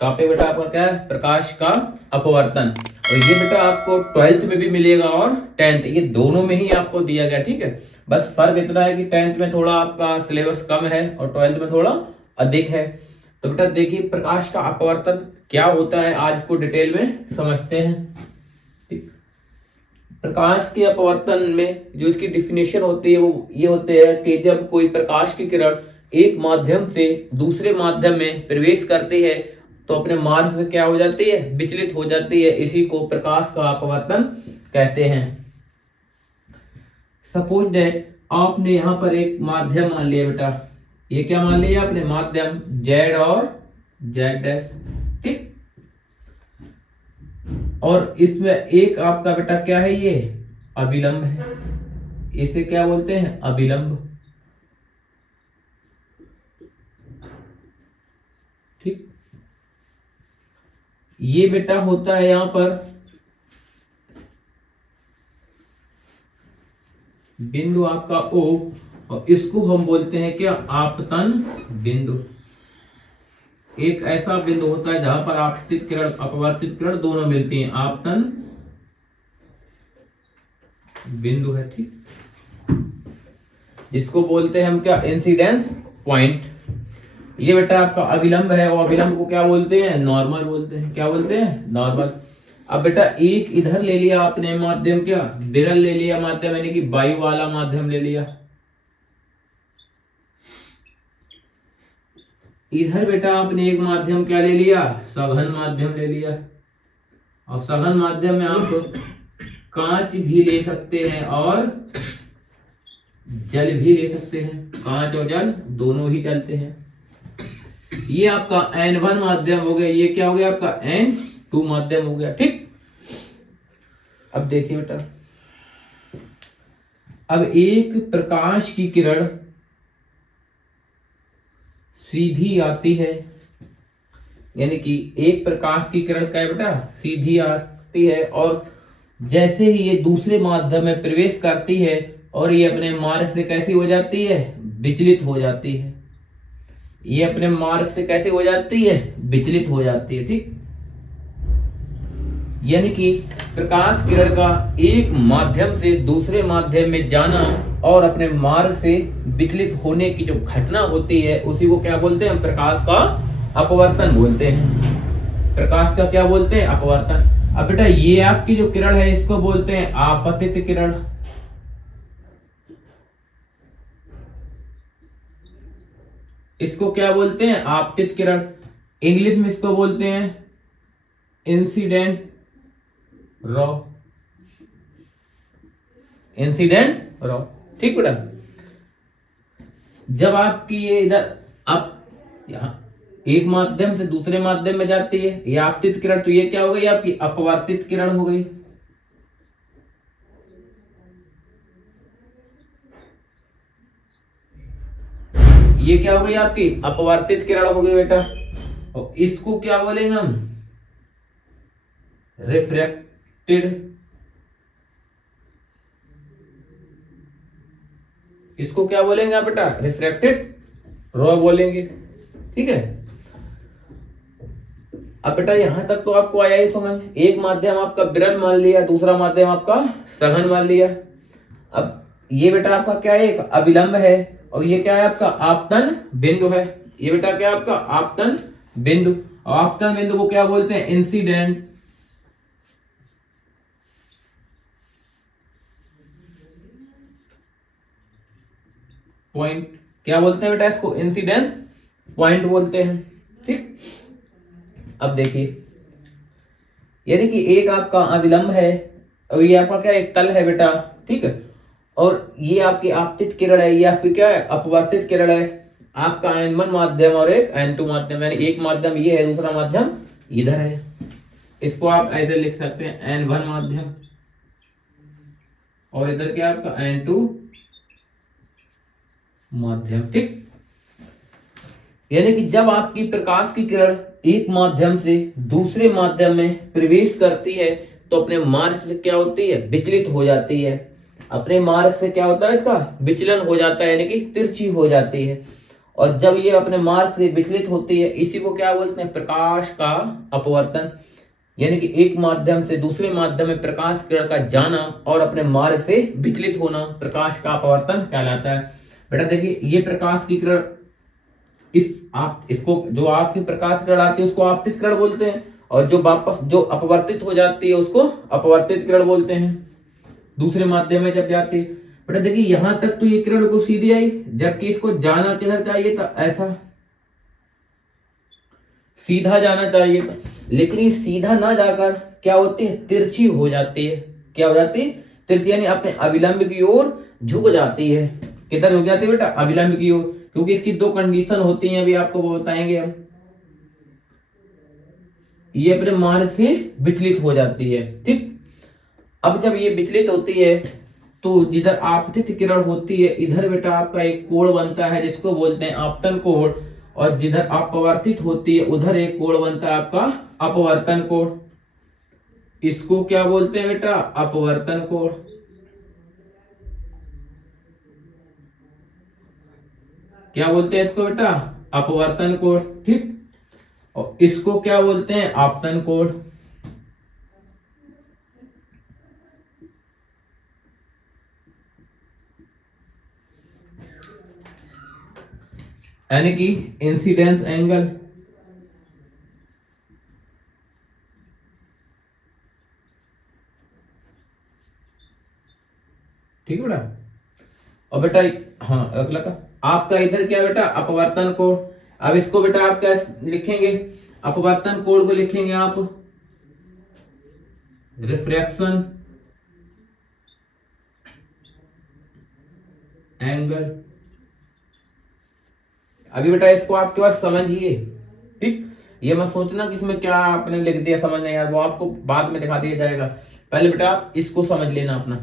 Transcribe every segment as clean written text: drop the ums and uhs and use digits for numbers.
Topic बेटा आपका क्या है? प्रकाश का अपवर्तन। और ये बेटा आपको 12th में भी मिलेगा और 10th, ये दोनों में ही आपको दिया गया। ठीक है, बस फर्क इतना है कि 10th में थोड़ा आपका सिलेबस कम है और 12th में थोड़ा अधिक है। तो बेटा देखिए प्रकाश का अपवर्तन क्या होता है, आज इसको डिटेल में समझते हैं। प्रकाश के अपवर्तन में जो इसकी डिफिनेशन होती है वो ये होते है कि जब कोई प्रकाश की किरण एक माध्यम से दूसरे माध्यम में प्रवेश करती है तो अपने मार्ग से क्या हो जाती है? विचलित हो जाती है। इसी को प्रकाश का अपवर्तन कहते हैं। सपोज दैट आपने यहां पर एक माध्यम मान लिया बेटा, ये क्या मान लिया आपने? माध्यम Z और Z', ठीक। और इसमें एक आपका बेटा क्या है? ये अभिलंब है, इसे क्या बोलते हैं? अभिलंब, ठीक। ये बेटा होता है यहां पर बिंदु आपका O, और इसको हम बोलते हैं क्या? आपतन बिंदु। एक ऐसा बिंदु होता है जहां पर आपतित किरण अपवर्तित किरण दोनों मिलती हैं, आपतन बिंदु है, ठीक। जिसको बोलते हैं हम क्या? Incidence point. ये बेटा आपका अभिलंब है और अभिलंब को क्या बोलते हैं? नॉर्मल बोलते हैं। क्या बोलते हैं? नॉर्मल। अब बेटा एक इधर ले लिया आपने माध्यम, क्या? विरल ले लिया माध्यम, यानी कि वायु वाला माध्यम ले लिया। इधर बेटा आपने एक माध्यम क्या ले लिया? सघन माध्यम ले लिया। और सघन माध्यम में आप कांच भी ले सकते हैं और जल भी ले सकते हैं। कांच और जल दोनों ही चलते हैं। ये आपका N1 माध्यम हो गया, ये क्या हो गया आपका? N2 माध्यम हो गया, ठीक। अब देखिए बेटा, अब एक प्रकाश की किरण सीधी आती है, यानी कि एक प्रकाश की किरण क्या है बेटा? सीधी आती है, और जैसे ही ये दूसरे माध्यम में प्रवेश करती है और ये अपने मार्ग से कैसी हो जाती है? विचलित हो जाती है। ये अपने मार्ग से कैसे हो जाती है? विचलित हो जाती है, ठीक। यानी कि प्रकाश किरण का एक माध्यम से दूसरे माध्यम में जाना और अपने मार्ग से विचलित होने की जो घटना होती है उसी को क्या बोलते हैं? हम प्रकाश का अपवर्तन बोलते हैं। प्रकाश का क्या बोलते हैं? अपवर्तन। अब बेटा ये आपकी जो किरण है इसको बोलते हैं आपतित किरण। इसको क्या बोलते हैं? आपतित किरण। इंग्लिश में इसको बोलते हैं इंसिडेंट रॉ। इंसिडेंट रॉ, ठीक बेटा। जब आपकी ये इधर आप यहां एक माध्यम से दूसरे माध्यम में जाती है, ये आपतित किरण, तो ये क्या हो गई? आपकी अपवर्तित किरण हो गई। ये क्या हो गई? आपकी अपवर्तित किरण हो गई बेटा। और इसको क्या बोलेंगे हम? रिफ्रैक्टेड। इसको क्या बोलेंगे आप बेटा? रिफ्रैक्टेड रॉ बोलेंगे, ठीक है। अब बेटा यहां तक तो आपको आया ही समझ। एक माध्यम आपका विरल मान लिया, दूसरा माध्यम आपका सघन मान लिया। अब ये बेटा आपका क्या है? एक अभिलंब है, और ये क्या है? आपका आपतन बिंदु है। ये बेटा क्या है? आपका आपतन बिंदु। आपतन बिंदु को क्या बोलते हैं? Incident point. क्या बोलते हैं बेटा इसको? इंसिडेंस पॉइंट बोलते हैं, ठीक। अब देखिए, यानी कि एक आपका अभिलंब है और ये आपका क्या? एक तल है बेटा, ठीक है। और ये आपकी आपतित किरण है, ये आपकी क्या है? अपवर्तित किरण है। आपका N1 माध्यम और एक N2 माध्यम, यानी एक माध्यम ये है, दूसरा माध्यम इधर है। इसको आप ऐसे लिख सकते हैं N1 माध्यम, और इधर क्या आपका? N2 माध्यम, ठीक। यानी कि जब आपकी प्रकाश की किरण एक माध्यम से दूसरे माध्यम में प्रवेश करती है तो अपने मार्ग से क्या होती है? विचलित हो जाती है। अपने मार्ग से क्या होता है? इसका विचलन हो जाता है, यानी कि तिरछी हो जाती है। और जब ये अपने मार्ग से विचलित होती है, इसी को क्या बोलते हैं, प्रकाश का अपवर्तन। यानी कि एक माध्यम से दूसरे माध्यम में प्रकाश किरण का जाना और अपने मार्ग से विचलित होना प्रकाश का अपवर्तन कहलाता है। बेटा देखिए, ये प्रकाश की किरण इसको जो आपकी प्रकाश किरण आती है उसको आपतित किरण बोलते हैं, और जो वापस जो अपवर्तित हो जाती है उसको अपवर्तित किरण बोलते हैं, दूसरे माध्यम में जब जाती है। बेटा देखिए, यहां तक तो ये किरण को सीधी आई, जबकि इसको जाना किधर चाहिए था, ऐसा सीधा जाना चाहिए था, लेकिन ये सीधा ना जाकर क्या होती है, तिरछी हो जाती है। क्या हो जाती है, तिरछी, यानी अपने अविलंब की ओर झुक जाती है। किधर हो जाती है बेटा, अविलंब की ओर, क्योंकि इसकी दो कंडीशन होती हैं, अभी आपको वो बताएंगे हम। ये अपने मार्ग से विचलित हो जाती है, ठीक। अब जब ये विचलित होती है तो जिधर आपतित किरण होती है इधर बेटा आपका एक कोण बनता है जिसको बोलते हैं आपतन कोण, और जिधर अपवर्तित होती है उधर एक कोण बनता है आपका अपवर्तन कोण। इसको क्या बोलते हैं बेटा, अपवर्तन कोण। क्या बोलते हैं इसको बेटा, अपवर्तन कोण, ठीक। और इसको क्या बोलते हैं, आपतन कोण। यानी कि इंसिडेंस एंगल। ठीक है बेटा। और बेटा हाँ अगला का आपका इधर क्या बेटा, अपवर्तन कोण। अब इसको बेटा आप क्या लिखेंगे, अपवर्तन कोण को लिखेंगे आप रिफ्रैक्शन एंगल। अभी बेटा इसको आपके पास समझिए, ठीक। ये मत सोचना कि इसमें क्या आपने लिख दिया, समझ नहीं यार, वो आपको बाद में दिखा दिया जाएगा। पहले बेटा आप इसको समझ लेना अपना।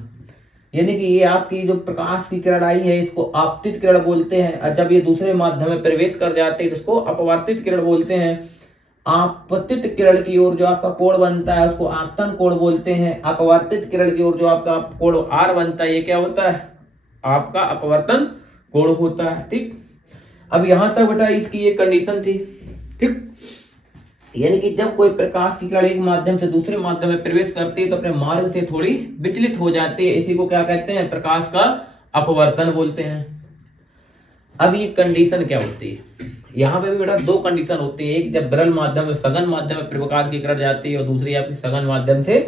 यानी कि ये आपकी जो प्रकाश की किरण आई है इसको आपतित किरण बोलते हैं, और जब ये दूसरे माध्यम में प्रवेश कर जाते हैं तो इसको अपवर्तित किरण बोलते हैं। आपतित किरण की ओर जो आपका कोण बनता है उसको आपतन कोण बोलते हैं। अपवर्तित किरण की ओर जो आपका कोण आर बनता है ये क्या होता है, आपका अपवर्तन कोण होता है, ठीक। अब यहां तक बेटा इसकी ये कंडीशन थी, ठीक। यानी कि जब कोई प्रकाश की किरण एक माध्यम से दूसरे माध्यम में प्रवेश करती है तो अपने मार्ग से थोड़ी विचलित हो जाती है, इसी को क्या कहते हैं, प्रकाश का अपवर्तन बोलते हैं। अब ये कंडीशन क्या होती है, यहाँ पे भी बेटा दो कंडीशन होती है, एक जब विरल माध्यम में सघन माध्यम में प्रकाश की किरण जाती है और दूसरी आपकी सघन माध्यम से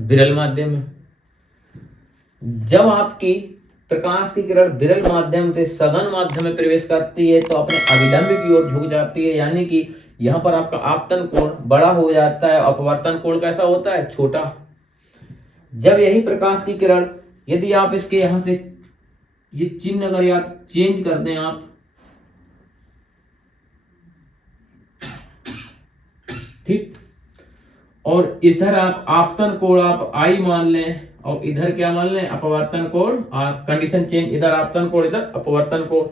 विरल माध्यम में। जब आपकी प्रकाश की किरण विरल माध्यम से सघन माध्यम में प्रवेश करती है तो अपने अविलंब की ओर झुक जाती है, यानी कि यहां पर आपका आपतन कोण बड़ा हो जाता है, अपवर्तन कोण कैसा होता है, छोटा। जब यही प्रकाश की किरण यदि आप इसके यहां से ये चिन्ह अगर यार चेंज कर दें आप, ठीक, और इधर आप आपतन कोण आप आई मान लें और इधर क्या मान लें, अपवर्तन कोण, कंडीशन चेंज, इधर आपतन कोण इधर अपवर्तन कोण।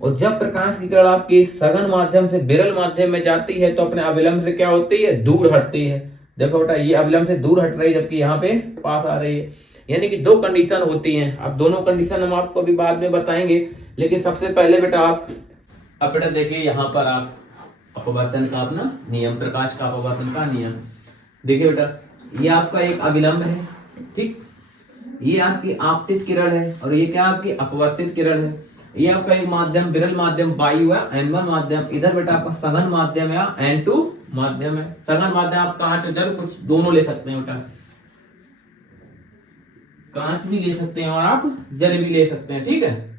और जब प्रकाश की किरण आपकी सघन माध्यम से विरल माध्यम में जाती है तो अपने अविलंब से क्या होती है, दूर हटती है। देखो बेटा ये अविलंब से दूर हट रही है जबकि यहाँ पे पास आ रही है। यानी कि दो कंडीशन होती हैं। अब दोनों कंडीशन हम आपको अभी बाद में बताएंगे, लेकिन सबसे पहले बेटा आप अब बेटा देखिए यहाँ पर आप अपवर्तन का अपना नियम, प्रकाश का अपवर्तन का नियम देखिए बेटा, ये आपका एक अविलंब है, ठीक। ये आपकी आपतित किरण है और ये क्या आपकी अपवर्तित किरण है। ये आपका एक माध्यम विरल माध्यम वायु है, N1 माध्यम, इधर बेटा आपका सघन माध्यम है, N2 माध्यम है। सघन माध्यम आप कांच जल कुछ दोनों ले सकते हैं बेटा, कांच भी ले सकते हैं और आप जल भी ले सकते हैं, ठीक है।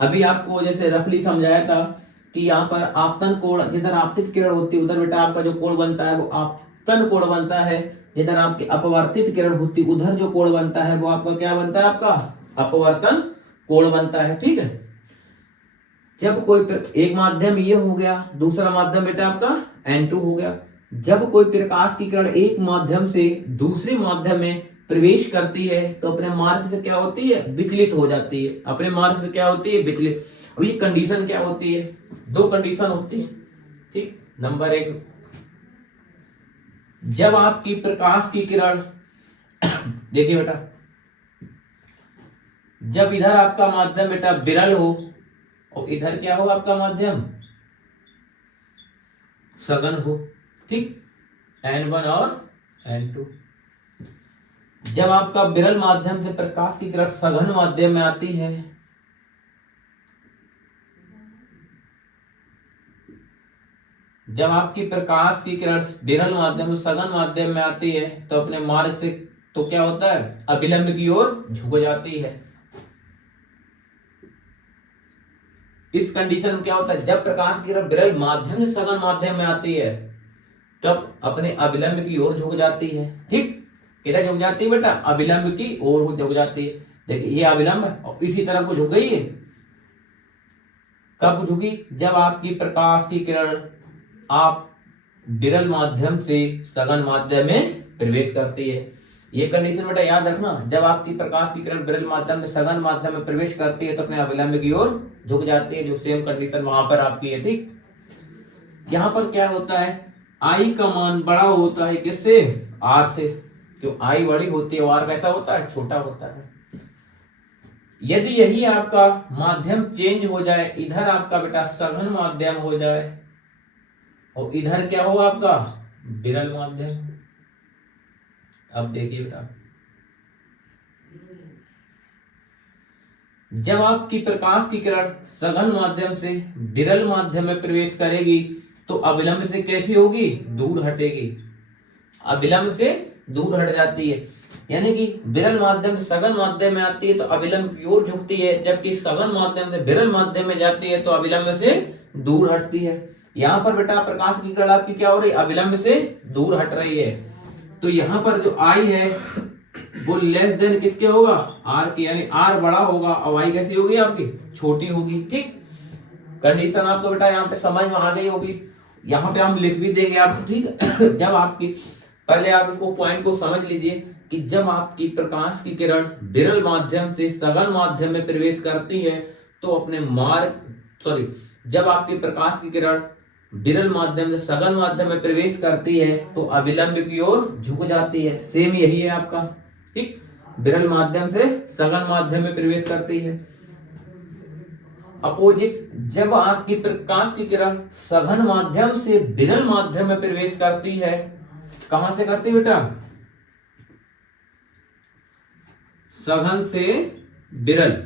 अभी आपको जैसे रफली समझाया था कि यहाँ पर आपतन कोण, जिधर आपतित किरण होती है उधर बेटा आपका जो कोण बनता है वो आपतन कोण बनता है, जिधर आपकी अपवर्तित किरण होती है उधर जो कोण बनता है वो आपका क्या बनता है, आपका अपवर्तन कोण बनता है, ठीक है। जब कोई एक माध्यम ये हो गया, दूसरा माध्यम बेटा आपका N2 हो गया। जब कोई प्रकाश की किरण एक माध्यम से दूसरे माध्यम में प्रवेश करती है तो अपने मार्ग से क्या होती है, विचलित हो जाती है। अपने मार्ग से क्या होती है, विचलित। अब ये कंडीशन क्या होती है, दो कंडीशन होती है, ठीक। नंबर एक, जब आपकी प्रकाश की किरण देखिए बेटा, जब इधर आपका माध्यम बेटा विरल हो और इधर क्या हो आपका माध्यम सघन हो, ठीक, N1 और N2। जब आपका विरल माध्यम से प्रकाश की किरण सघन माध्यम में आती है, जब आपकी प्रकाश की किरण विरल माध्यम से सघन माध्यम में आती है तो अपने मार्ग से तो क्या होता है, अभिलंब की ओर झुक जाती है। इस कंडीशन में क्या होता है, जब प्रकाश की किरण विरल माध्यम से सघन माध्यम में आती है तब अपने अभिलंब की ओर झुक जाती है, ठीक। किधर झुक जाती है बेटा, अभिलंब की ओर झुक जाती है। देखिए ये अभिलंब है और इसी तरफ को झुक गई है। कब झुकी, जब आपकी प्रकाश की किरण आप विरल माध्यम से सघन माध्यम में प्रवेश करती है। ये कंडीशन बेटा याद रखना, जब आपकी प्रकाश की किरण विरल माध्यम से सघन माध्यम में प्रवेश करती है तो अपने अभिलंब की ओर झुक जाती है, जो सेम कंडीशन वहां पर आपकी है, ठीक। यहां पर क्या होता है, आई का मान बड़ा होता है किससे, आर से। जो आई बड़ी होती है और आर कैसा होता है, छोटा होता है। यदि यही आपका माध्यम चेंज हो जाए, इधर आपका बेटा सघन माध्यम हो जाए और इधर क्या हो आपका विरल माध्यम। अब देखिए बेटा, जब आपकी प्रकाश की किरण सघन माध्यम से विरल माध्यम में प्रवेश करेगी तो अविलंब से कैसी होगी, दूर हटेगी, अविलंब से दूर हट जाती है। यानी कि विरल माध्यम से सघन माध्यम में आती है तो अविलंब की ओर झुकती है, जबकि सघन माध्यम से विरल माध्यम में जाती है तो अविलंब से दूर हटती है। यहाँ पर बेटा प्रकाश की किरण आपकी क्या हो रही है, अविलंब से दूर हट रही है। तो यहाँ पर जो आई है वो लेस देन किसके होगा, आर के, यानी आर बड़ा होगा और आई कैसी होगी आपकी, छोटी होगी, ठीक। कंडीशन आपको बेटा यहाँ पे समझ में आ गई होगी। यहाँ पे हम लिख भी देंगे आपको, ठीक। जब आपकी, पहले आप इसको पॉइंट को समझ लीजिए कि जब आपकी प्रकाश की किरण विरल माध्यम से सघन माध्यम में प्रवेश करती है तो अपने मार्ग, सॉरी, जब आपकी प्रकाश की किरण विरल माध्यम से सघन माध्यम में प्रवेश करती है तो अविलंब की ओर झुक जाती है। सेम यही है आपका, ठीक। विरल माध्यम से सघन माध्यम में प्रवेश करती है। अपोजिट, जब आपकी प्रकाश की किरण सघन माध्यम से विरल माध्यम में प्रवेश करती है, कहां से करती बेटा, सघन से विरल।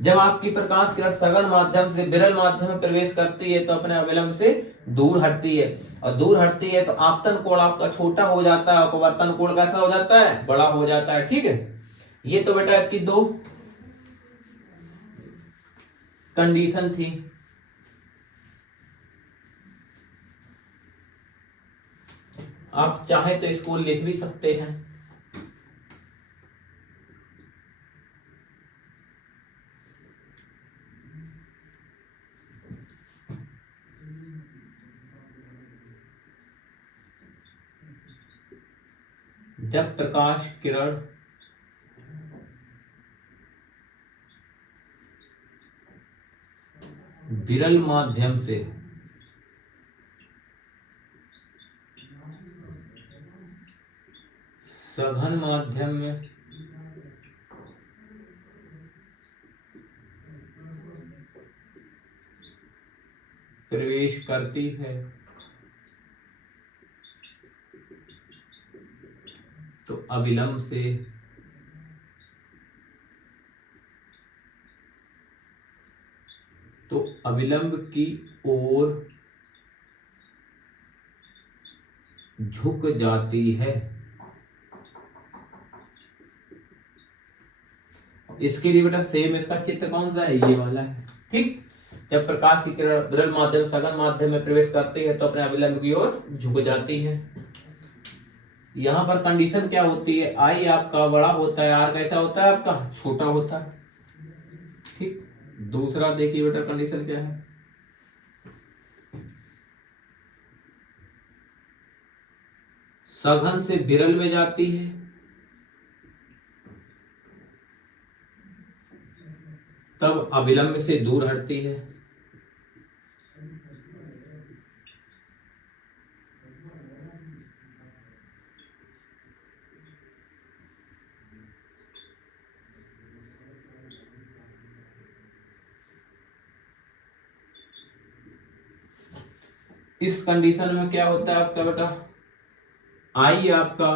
जब आपकी प्रकाश किरण सघन माध्यम से विरल माध्यम में प्रवेश करती है तो अपने अविलंब से दूर हटती है, और दूर हटती है तो आपतन कोण आपका छोटा हो जाता है, अपवर्तन कोण कैसा हो जाता है, बड़ा हो जाता है, ठीक है। ये तो बेटा इसकी दो कंडीशन थी। आप चाहे तो इसको लिख भी सकते हैं। जब प्रकाश किरण विरल माध्यम से सघन माध्यम में प्रवेश करती है तो अविलंब से अविलंब की ओर झुक जाती है। इसके लिए बेटा सेम इसका चित्र कौन सा है, ये वाला है, ठीक। जब प्रकाश की किरण विरल माध्यम सघन माध्यम में प्रवेश करती है तो अपने अविलंब की ओर झुक जाती है। यहां पर कंडीशन क्या होती है, आई आपका बड़ा होता है, आर कैसा होता है आपका, छोटा होता है, ठीक। दूसरा देखिए बेटा कंडीशन क्या है, सघन से विरल में जाती है तब अविलंब से दूर हटती है। इस कंडीशन में क्या होता है आपका बेटा, आई आपका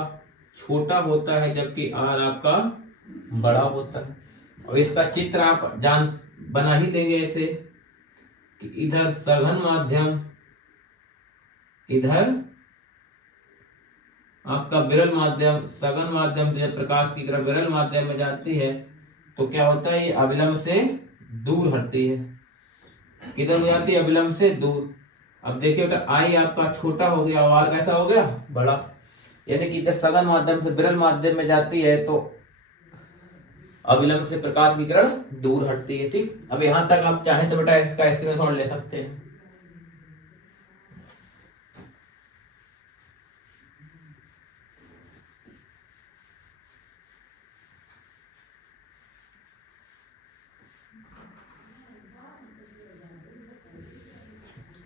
छोटा होता है जबकि आर आपका बड़ा होता है। और इसका चित्र आप बना ही देंगे ऐसे कि इधर सघन माध्यम, इधर आपका विरल माध्यम, सघन माध्यम से जब प्रकाश की किरण विरल माध्यम में जाती है तो क्या होता है, ये अविलंब से दूर हटती है। किधर हो जाती है, अविलंब से दूर। अब देखिए बेटा आई आपका छोटा हो गया और आर कैसा हो गया, बड़ा। यानी कि जब सघन माध्यम से विरल माध्यम में जाती है तो अविलंब से प्रकाश की किरण दूर हटती है। ठीक, अब यहां तक आप चाहें तो बेटा इसका स्क्रीनशॉट ले सकते हैं।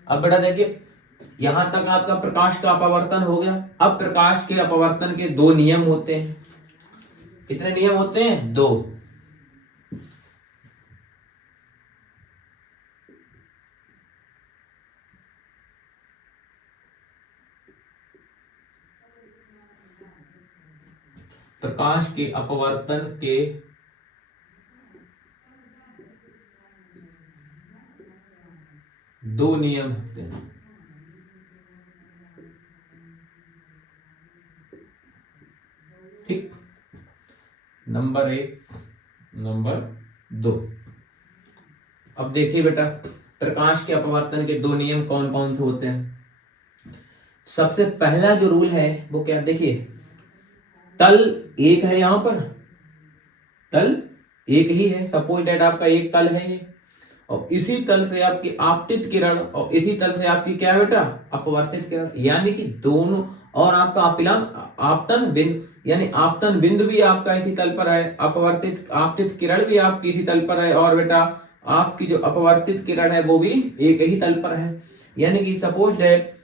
अब बेटा देखिए यहां तक आपका प्रकाश का अपवर्तन हो गया। अब प्रकाश के अपवर्तन के दो नियम होते हैं। कितने नियम होते हैं, दो। प्रकाश के अपवर्तन के दो नियम होते हैं। ठीक, नंबर 1, नंबर 2। अब देखिए बेटा प्रकाश के अपवर्तन के दो नियम कौन कौन से होते हैं। सबसे पहला जो रूल है वो क्या, देखिए तल एक है, यहां पर तल एक ही है, सपोज दैट आपका एक तल है ये, और इसी तल से आपकी आपतित किरण और इसी तल से आपकी क्या है बेटा, अपवर्तित किरण। यानी कि दोनों, और आपका आपतन बिंदु, यानी आपतन बिंदु भी आपका इसी तल पर है, अपवर्तित आपतित किरण भी आपकी इसी तल पर है, और बेटा आपकी जो अपवर्तित किरण है वो भी एक ही तल पर है। यानी कि सपोज दैट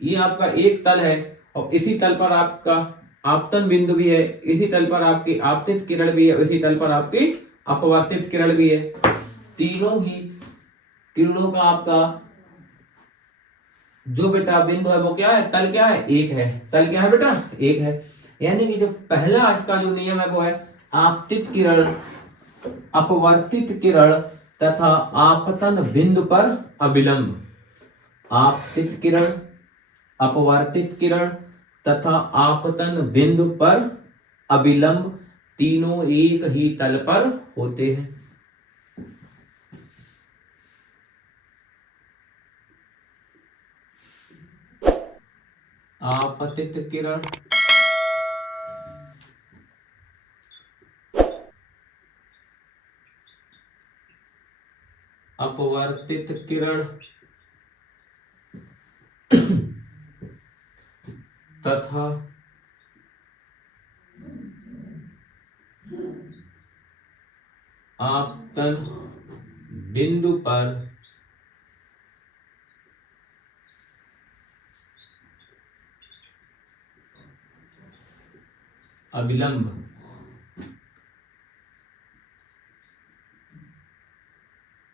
ये आपका एक तल है और इसी तल पर आपका आपतन बिंदु भी है, इसी तल पर आपकी आपतित किरण भी है, इसी तल पर आपकी अपवर्तित किरण भी है। तीनों ही किरणों का आपका जो बेटा बिंदु है वो क्या है, तल क्या है, एक है। तल क्या है बेटा, एक है। यानी कि जो पहला इसका जो नियम है वो है आपतित किरण, अपवर्तित किरण तथा आपतन बिंदु पर अविलंब। आपतित किरण, अपवर्तित किरण तथा आपतन बिंदु पर अविलंब तीनों एक ही तल पर होते हैं। आपतित किरण, अपवर्तित किरण तथा आपतन बिंदु पर अविलंब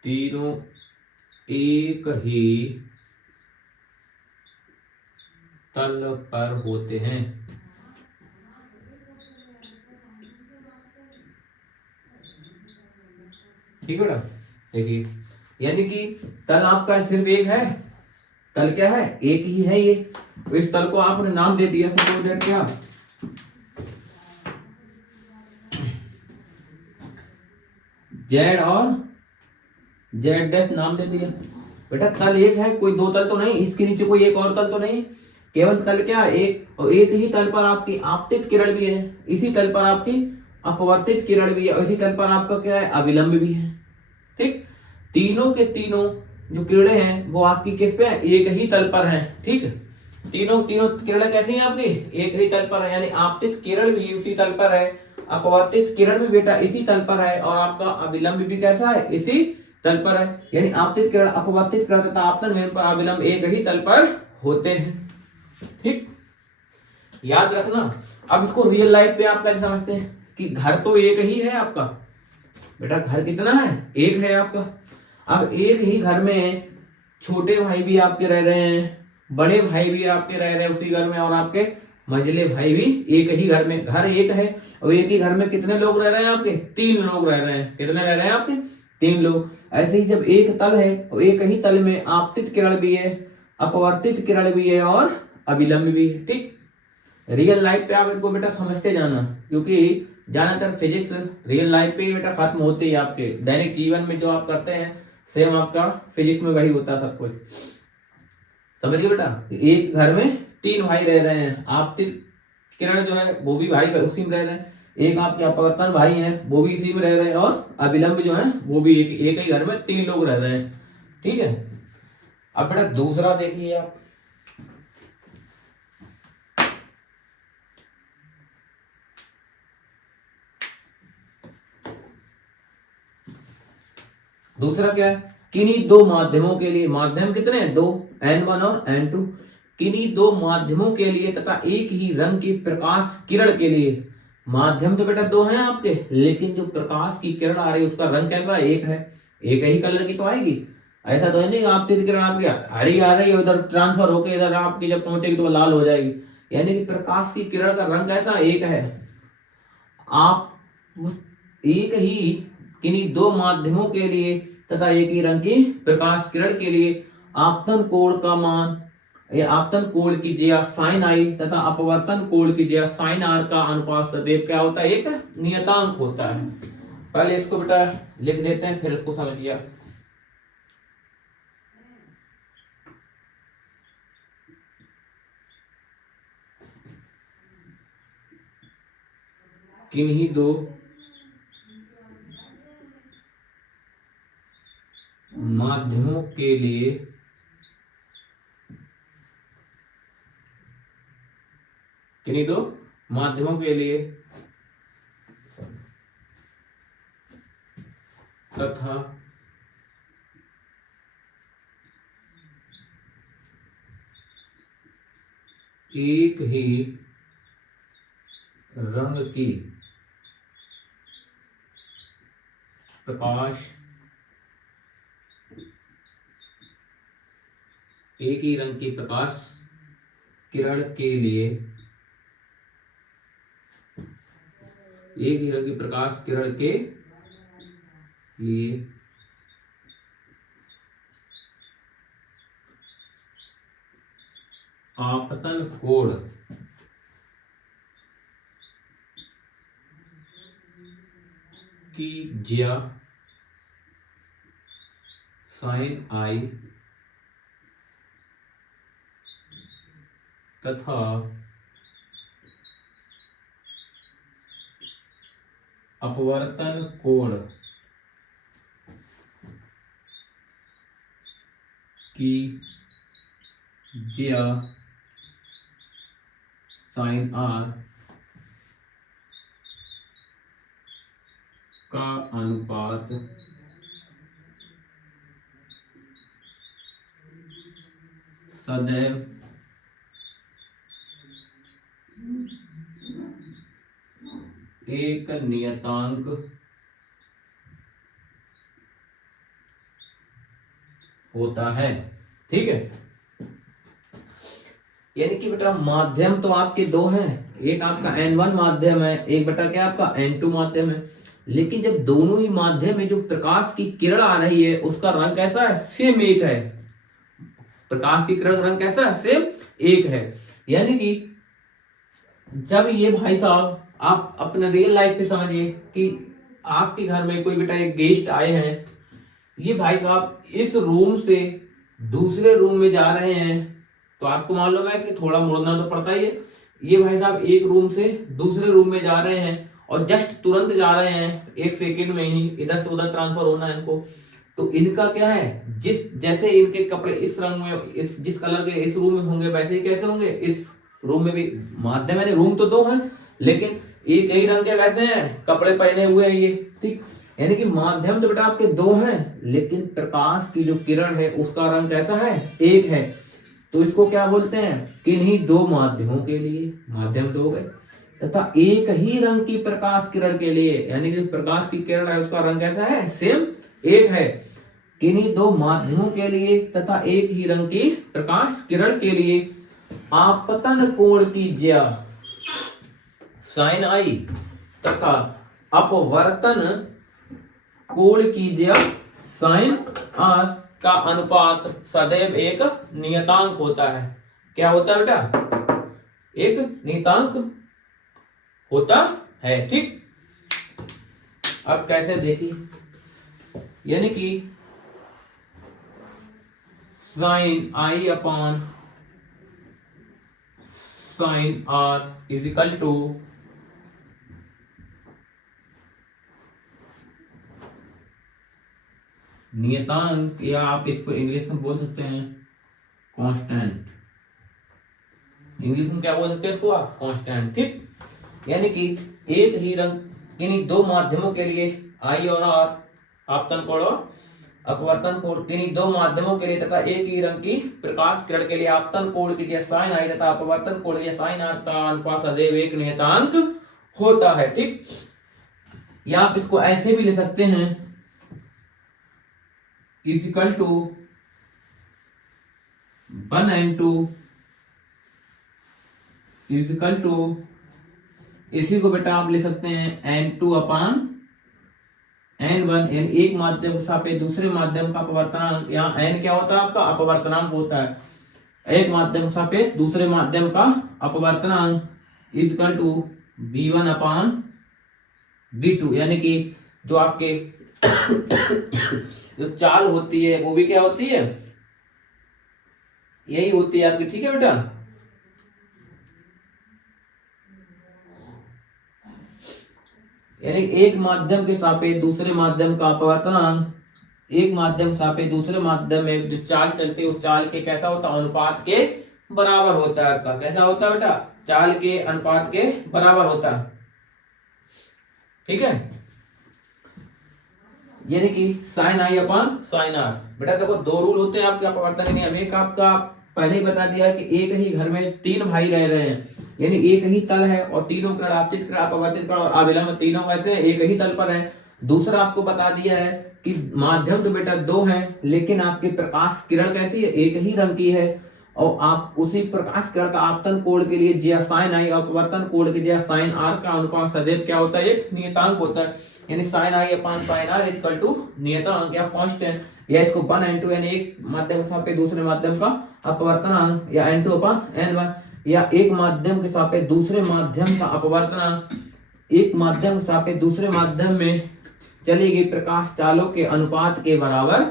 तीनों एक ही तल पर होते हैं। ठीक है बेटा, देखिए यानी कि तल आपका सिर्फ एक है, तल क्या है, एक ही है ये। तो इस तल को आपने नाम दे दिया, सपोज दैट क्या, जेड और जेड डैश नाम दे दिया। बेटा तल एक है, कोई दो तल तो नहीं, इसके नीचे कोई एक और तल तो नहीं, केवल तल क्या है, एक। और एक ही तल पर आपकी आपतित किरण भी है, इसी तल पर आपकी अपवर्तित किरण भी है, और इसी तल पर आपका क्या है, अविलंब भी है। ठीक, तीनों के तीनों जो किरणें हैं वो आपकी किस पे है, एक ही तल पर हैं। ठीक, तीनों किरणें कैसी हैं आपकी, एक ही तल पर है। यानी आपतित किरण भी उसी तल पर है, अपवर्तित किरण भी बेटा इसी तल पर है, और आपका अविलंब भी कैसा है, इसी तल पर है। यानी आपतित किरण, अपवर्तित किरण तथा आपतन बिंदु पर अविलंब एक ही तल पर होते हैं। ठीक, याद रखना। अब इसको रियल लाइफ पे आप कैसे समझते हैं कि घर तो एक ही है आपका, बेटा घर कितना है, एक है आपका। अब एक ही घर में छोटे भाई भी आपके रह रहे हैं, बड़े भाई भी आपके रह रहे हैं उसी घर में, और आपके मझले भाई भी एक ही घर में, घर एक है और एक ही घर में कितने लोग रह रहे हैं आपके? 3 लोग रह रहे हैं। कितने रह रहे हैं आपके? 3 लोग। ऐसे ही जब एक तल है और एक ही तल में आपतित किरण भी है, अपवर्तित किरण भी है और अभिलंब भी है। ठीक, रियल लाइफ पे आप इसको बेटा समझते जाना, क्योंकि ज्यादातर फिजिक्स रियल लाइफ पे ही बेटा खत्म होती है। आपके दैनिक जीवन में जो आप करते हैं सेम आपका फिजिक्स में वही होता है सब कुछ। समझ गए बेटा? एक घर में 3 भाई रह रहे हैं, आपतित किरण जो है वो भी भाई उसी में रह रहे हैं, एक आपके अपवर्तन भाई हैं वो भी इसी में रह रहे हैं, और अभिलंब जो है वो भी एक ही घर में 3 लोग रह रहे हैं। ठीक है, अब बेटा दूसरा देखिए आप। दूसरा क्या है? किन्हीं दो माध्यमों के लिए, माध्यम कितने हैं? 2, N1 और N2। किन्हीं दो माध्यमों के लिए तथा एक ही रंग की प्रकाश किरण के लिए, माध्यम तो बेटा 2 हैं आपके, लेकिन जो प्रकाश की किरण आ रही है उसका रंग कैसा? एक है। एक ही कलर की तो आएगी, ऐसा तो है नहीं आपतित किरण आपकी हरी आ रही है उधर ट्रांसफर होकर इधर आपकी जब पहुंचेगी तो लाल हो जाएगी। यानी कि प्रकाश की किरण का रंग कैसा? एक है। आप एक ही किन्हीं दो माध्यमों के लिए तथा एक ही रंग की प्रकाश किरण के लिए आपतन कोण का मान, या आपतन कोण की ज्या साइन आई तथा अपवर्तन कोण की ज्या साइन आर का अनुपात सदैव क्या होता है? एक नियतांक होता है। पहले इसको बेटा लिख देते हैं फिर इसको समझिए। किन्हीं दो माध्यमों के लिए किन्हीं दो माध्यमों के लिए तथा एक ही रंग की प्रकाश, एक ही रंग की प्रकाश किरण के लिए, एक ही रंग की प्रकाश किरण के लिए आपतन कोण की ज्या साइन आई तथा अपवर्तन कोण की ज्या साइन आर का अनुपात सदैव एक नियतांक होता है। ठीक है, यानी कि बेटा माध्यम तो आपके 2 हैं, एक आपका N1 माध्यम है, एक बेटा क्या आपका N2 माध्यम है। लेकिन जब दोनों ही माध्यम में जो प्रकाश की किरण आ रही है उसका रंग कैसा है? सेम एक है। प्रकाश की किरण का रंग कैसा है? सेम एक है। यानी कि जब ये भाई साहब आप अपने रियल लाइफ पे समझिए कि आपके घर में कोई बेटा एक गेस्ट आए हैं, ये भाई साहब इस रूम से दूसरे रूम में जा रहे हैं, तो आपको मालूम है कि थोड़ा मुड़ना तो पड़ता ही है। ये भाई साहब एक रूम से दूसरे रूम में जा रहे हैं और जस्ट तुरंत जा रहे हैं, 1 सेकेंड में ही इधर से उधर ट्रांसफर होना है इनको। तो इनका क्या है, जैसे इनके कपड़े इस रंग में, इस जिस कलर के इस रूम में होंगे वैसे ही कैसे होंगे इस रूम में भी। माध्यम यानी रूम तो 2 हैं लेकिन एक ही रंग के कैसे हैं कपड़े पहने हुए हैं ये। ठीक, यानी कि माध्यम तो बेटा आपके 2 हैं लेकिन प्रकाश की जो किरण है उसका रंग कैसा है? एक है। तो इसको क्या बोलते हैं? किन्हीं 2 माध्यमों के लिए, माध्यम 2 हो गए, तथा एक ही रंग की प्रकाश किरण के लिए, यानी कि प्रकाश की किरण है उसका रंग कैसा है? सेम एक है। किन्हीं दो माध्यमों के लिए तथा एक ही रंग की प्रकाश किरण के लिए आपतन कोण की ज्या साइन आई तथा अपवर्तन कोण की ज्या साइन आर का अनुपात सदैव एक नियतांक होता है। क्या होता है बेटा? एक नियतांक होता है। ठीक, अब कैसे देखिए, यानी कि sine i upon sine r is equal to नियतांक, या आप इसको इंग्लिश में बोल सकते हैं कांस्टेंट। इंग्लिश में क्या बोल सकते हैं इसको आप? कांस्टेंट। ठीक, यानी कि एक ही रंग किन्हीं दो माध्यमों के लिए आई और आर, आपतन कोण और अपवर्तन कोण, किन्हीं दो माध्यमों के लिए तथा एक ही रंग की प्रकाश किरण के लिए आपतन कोण की जैसे साइन आई तथा अपवर्तन कोण की साइन आर का अनुपात सदैव एक नियतांक होता है। ठीक, या आप इसको ऐसे भी ले सकते हैं, is equal to 1n2 is equal to, इसी को बेटा आप ले सकते हैं n2 अपान n1, यानी एक माध्यम के सापेक्ष दूसरे माध्यम का अपवर्तनांक। यहाँ n क्या होता है? आपका अपवर्तनांक होता है। एक माध्यम के सापेक्ष दूसरे माध्यम का अपवर्तनांक is equal to b1 upon b2, यानी कि जो आपके जो चाल होती है वो भी क्या होती है? यही होती है आपकी। ठीक है बेटा, यानी एक माध्यम के सापेक्ष दूसरे माध्यम का अपवर्तनांक, एक माध्यम सापेक्ष दूसरे माध्यम में जो चाल चलती है उस चाल के कैसा होता है? अनुपात के बराबर होता है। आपका कैसा होता है बेटा? चाल के अनुपात के बराबर होता है। ठीक है, यानी कि sine i upon sine r. बेटा देखो, दो रूल होते हैं आपके अपवर्तन नियम। एक आपका पहले ही बता दिया कि एक ही घर में तीन भाई रह रहे हैं, यानी एक ही तल है और तीनों किरण, आपतित किरण, अपवर्तित किरण और अविलंब तीनों वैसे एक ही तल पर है। दूसरा आपको बता दिया है कि माध्यम तो बेटा दो हैं, लेकिन आपकी प्रकाश किरण कैसी है? एक ही रंग की है, और आप उसी प्रकाश किरण का आपतन कोण के लिए ज्या साइन आई और अपवर्तन कोण के ज्या साइन आर का अनुपात सदैव क्या होता है? एक नियतांक होता है। यानी sine i upon sine r is equal to नियतांक या कांस्टेंट, या इसको 1n2 यानी एक माध्यम के सापेक्ष दूसरे माध्यम का अपवर्तनांक, या n2 अपॉन n1, या एक माध्यम के सापेक्ष दूसरे माध्यम का अपवर्तनांक, एक माध्यम के सापेक्ष दूसरे माध्यम में चली गई प्रकाश चालों के अनुपात के बराबर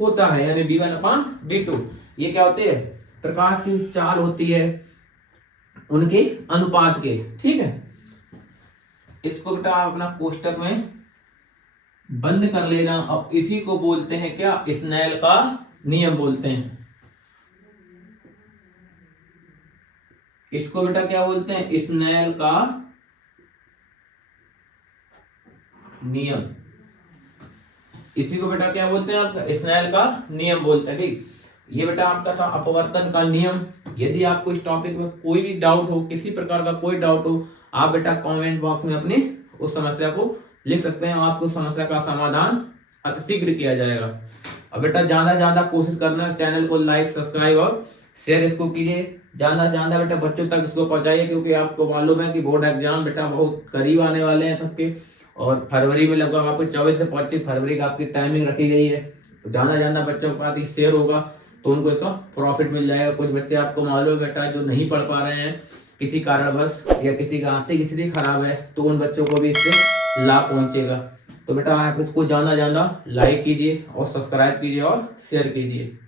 होता है, यानी b1 अपॉन b2। ये क्या होते हैं? प्रकाश की चाल होती है उनके अनुपात के। ठीक है, इसको बेटा अपना कोष्टक में बंद कर लेना। अब इसी को बोलते हैं क्या? स्नेल का नियम बोलते हैं। इसको बेटा क्या बोलते हैं? स्नेल का नियम। इसी को बेटा क्या बोलते हैं? आपका स्नेल का नियम बोलते हैं। ठीक, ये बेटा आपका था अपवर्तन का नियम। यदि आपको इस टॉपिक में कोई भी डाउट हो, किसी प्रकार का कोई डाउट हो, आप बेटा कमेंट बॉक्स में अपनी उस समस्या को लिख सकते हैं, आपको समस्या का समाधान अतिशीघ्र किया जाएगा। अब बेटा ज्यादा कोशिश करना, चैनल को लाइक, सब्सक्राइब और शेयर इसको कीजिए। ज्यादा बेटा बच्चों तक इसको पहुंचाइए, क्योंकि आपको मालूम है कि बोर्ड एग्जाम बेटा बहुत करीब आने वाले हैं सबके, और फरवरी में लगभग आपको 24 से 25 फरवरी का आपकी टाइमिंग रखी गई है। ज्यादा बच्चों के पास शेयर होगा तो उनको इसका प्रॉफिट मिल जाएगा। कुछ बच्चे आपको मालूम है बेटा जो नहीं पढ़ पा रहे हैं किसी कारणवश, या किसी का आर्थिक स्थिति खराब है, तो उन बच्चों को भी इससे लाभ पहुंचेगा। तो बेटा आप इसको ज्यादा लाइक कीजिए और सब्सक्राइब कीजिए और शेयर कीजिए।